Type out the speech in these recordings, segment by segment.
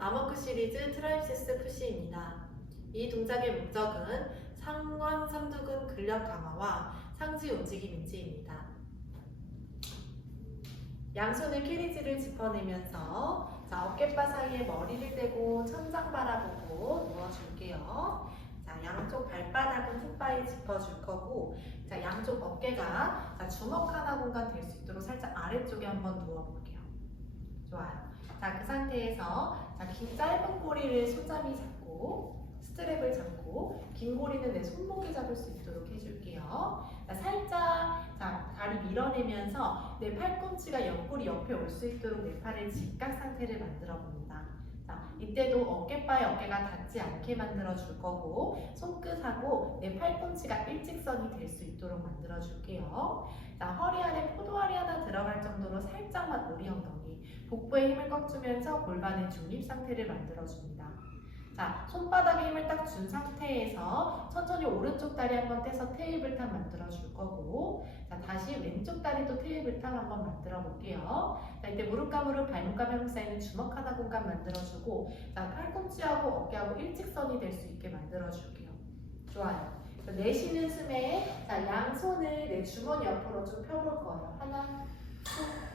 아머크 시리즈 트라이셉스 푸시입니다. 이 동작의 목적은 상완 삼두근 근력 강화와 상지 움직임 인지입니다. 양손을 캐리지를 짚어내면서 자, 어깨바 사이에 머리를 대고 천장 바라보고 누워줄게요. 자, 양쪽 발바닥은 fut바에 짚어줄 거고 자, 양쪽 어깨가 자, 주먹 하나 공간 될 수 있도록 살짝 아래쪽에 한번 누워볼게요. 좋아요. 자, 그 상태에서 자, 긴 짧은 꼬리를 손잡이 잡고 스트랩을 잡고 긴 고리는 내 손목에 잡을 수 있도록 해줄게요. 자, 살짝 자, 다리 밀어내면서 내 팔꿈치가 옆구리 옆에 올 수 있도록 내 팔을 직각 상태를 만들어 봅니다. 자, 이때도 어깨바에 어깨가 닿지 않게 만들어 줄 거고 손끝하고 내 팔꿈치가 일직선이 될 수 있도록 만들어 줄게요. 자, 허리 안에 포도알이 하나 들어갈 정도로 살짝만 오리 엉덩이 복부에 힘을 꽉 주면서 골반의 중립 상태를 만들어 줍니다. 자, 손바닥에 힘을 딱 준 상태에서 천천히 오른쪽 다리 한번 떼서 테이블탑 만들어 줄 거고 자, 다시 왼쪽 다리도 테이블탑 한번 만들어 볼게요. 자, 이때 무릎과 무릎, 발목과 발목 사이는 주먹 하나 공간 만들어 주고 자, 팔꿈치하고 어깨하고 일직선이 될 수 있게 만들어 줄게요. 좋아요. 자, 내쉬는 숨에 자, 양손을 내 주머니 옆으로 좀 펴볼 거예요. 하나, 둘.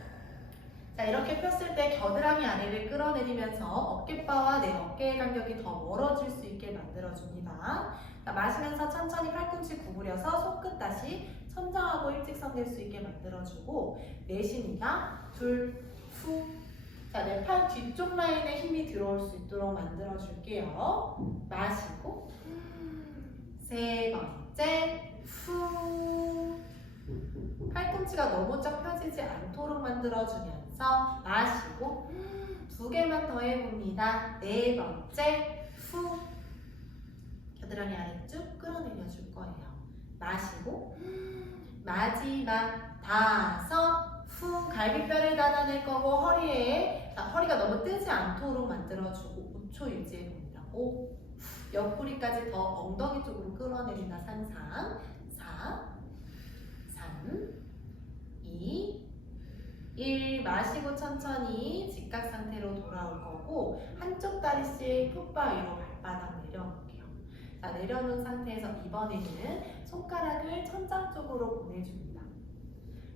자, 이렇게 폈을 때 겨드랑이 아래를 끌어내리면서 어깨바와 내 어깨의 간격이 더 멀어질 수 있게 만들어줍니다. 자, 마시면서 천천히 팔꿈치 구부려서 손끝 다시 천장하고 일직선 될수 있게 만들어주고 내쉽니다. 둘, 후. 자, 내 팔 뒤쪽 라인에 힘이 들어올 수 있도록 만들어줄게요. 마시고 세 번째 후. 팔꿈치가 너무 쫙 펴지지 않도록 만들어주면서 마시고 두 개만 더 해봅니다. 네 번째 후 겨드랑이 아래 쭉 끌어내려 줄 거예요. 마시고 마지막 다섯 후 갈비뼈를 닫아낼 거고 허리에 자, 허리가 너무 뜨지 않도록 만들어주고 5초 유지해 봅니다. 5 옆구리까지 더 엉덩이 쪽으로 끌어내린다 상상 4 3 2 1 마시고 천천히 직각 상태로 돌아올 거고 한쪽 다리씩 풋바 위로 발바닥 내려볼게요. 자 내려놓은 상태에서 이번에는 손가락을 천장 쪽으로 보내줍니다.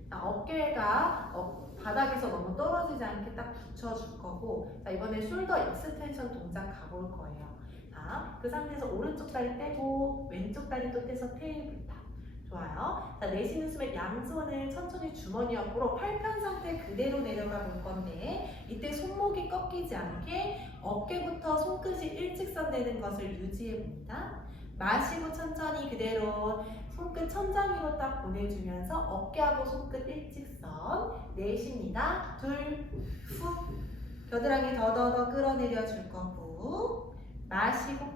자, 어깨가 어, 바닥에서 너무 떨어지지 않게 딱 붙여줄 거고 자 이번에 숄더 익스텐션 동작 가볼 거예요. 자, 그 상태에서 오른쪽 다리 떼고 왼쪽 다리도 떼서 테이블탑. 좋아요. 자, 내쉬는 숨에 양손을 천천히 주머니 옆으로 팔편 상태 그대로 내려가 볼 건데 이때 손목이 꺾이지 않게 어깨부터 손끝이 일직선 되는 것을 유지해 봅니다. 마시고 천천히 그대로 손끝 천장 위로 딱 보내주면서 어깨하고 손끝 일직선 내쉽니다. 둘, 후. 겨드랑이 더더더 끌어내려 줄 거고 마시고 음,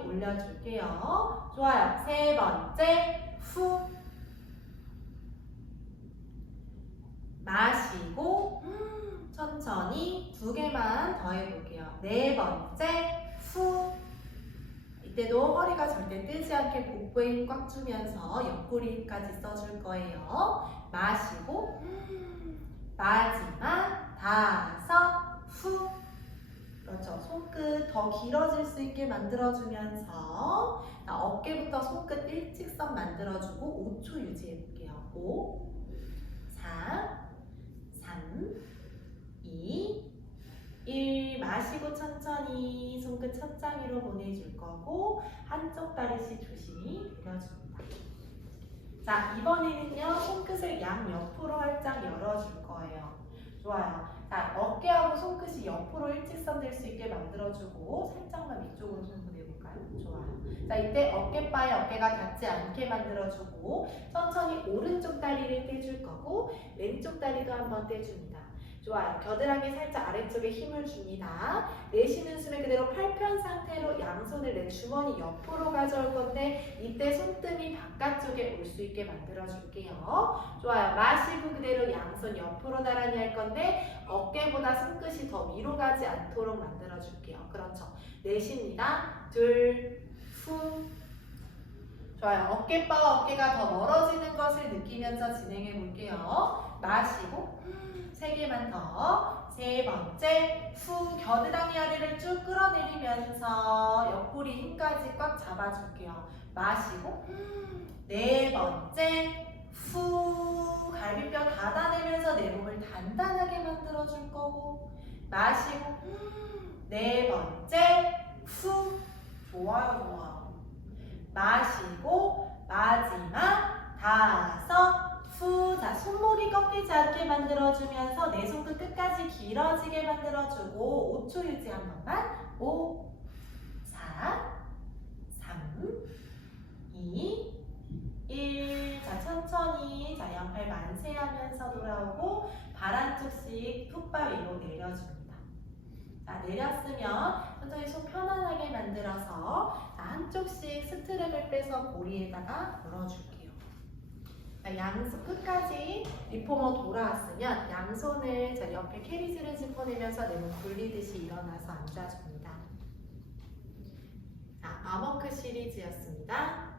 올려줄게요. 좋아요. 세 번째 후 마시고 음, 천천히 두 개만 더 해볼게요. 네 번째 후 이때도 허리가 절대 뜨지 않게 복부에 힘 꽉 주면서 옆구리까지 써줄 거예요. 마시고 음, 마지막 다섯 후 그렇죠. 손끝 더 길어질 수 있게 만들어주면서 자, 어깨부터 손끝 일직선 만들어주고 5초 유지해볼게요. 5, 4, 3, 2, 1 마시고 천천히 손끝 천장 위로 보내줄 거고 한쪽 다리씩 조심히 내려줍니다. 자 이번에는요 손끝을 양 옆으로 활짝 열어줄 거예요. 좋아요. 자 어깨하고 손끝이 옆으로 일직선 될 수 있게 만들어주고 살짝만 위쪽으로 손 보내볼까요? 좋아요. 자 이때 어깨바에 어깨가 닿지 않게 만들어주고 천천히 오른쪽 다리를 떼줄 거고 왼쪽 다리도 한번 떼줍니다. 좋아요. 겨드랑이 살짝 아래쪽에 힘을 줍니다. 내쉬는 숨에 그대로 팔편 상태로 양손을 내 주머니 옆으로 가져올 건데 이때 손등이 바깥쪽에 올 수 있게 만들어 줄게요. 좋아요. 마시고 그대로 양손 옆으로 나란히 할 건데 어깨보다 손끝이 더 위로 가지 않도록 만들어 줄게요. 그렇죠. 내쉽니다. 둘, 후. 좋아요. 어깨뼈와 어깨가 더 멀어지는 것을 느끼면서 진행해 볼게요. 마시고 세 개만 더. 세 번째, 후 겨드랑이 아래를 쭉 끌어내리면서 옆구리 힘까지 꽉 잡아줄게요. 마시고 네 번째, 후 갈비뼈 닫아내면서 내 몸을 단단하게 만들어줄 거고 마시고 네 번째, 후 좋아요, 좋아요. 마시고 마지막 다섯 후. 자, 손목이 꺾이지 않게 만들어주면서 내 손끝 끝까지 길어지게 만들어주고 5초 유지 한 번만. 5, 4, 3, 2, 1. 자, 천천히 자, 양팔 만세하면서 돌아오고 발 한쪽씩 풋바 위로 내려줍니다. 자, 내렸으면 천천히 손 편안하게 만들어서 자, 한쪽씩 스트랩을 빼서 고리에다가 걸어줄게요. 자, 양손 끝까지 리포머 돌아왔으면 양손을 자, 옆에 캐리지를 짚어내면서 내몸 굴리듯이 일어나서 앉아줍니다. 자, 아머크 시리즈였습니다.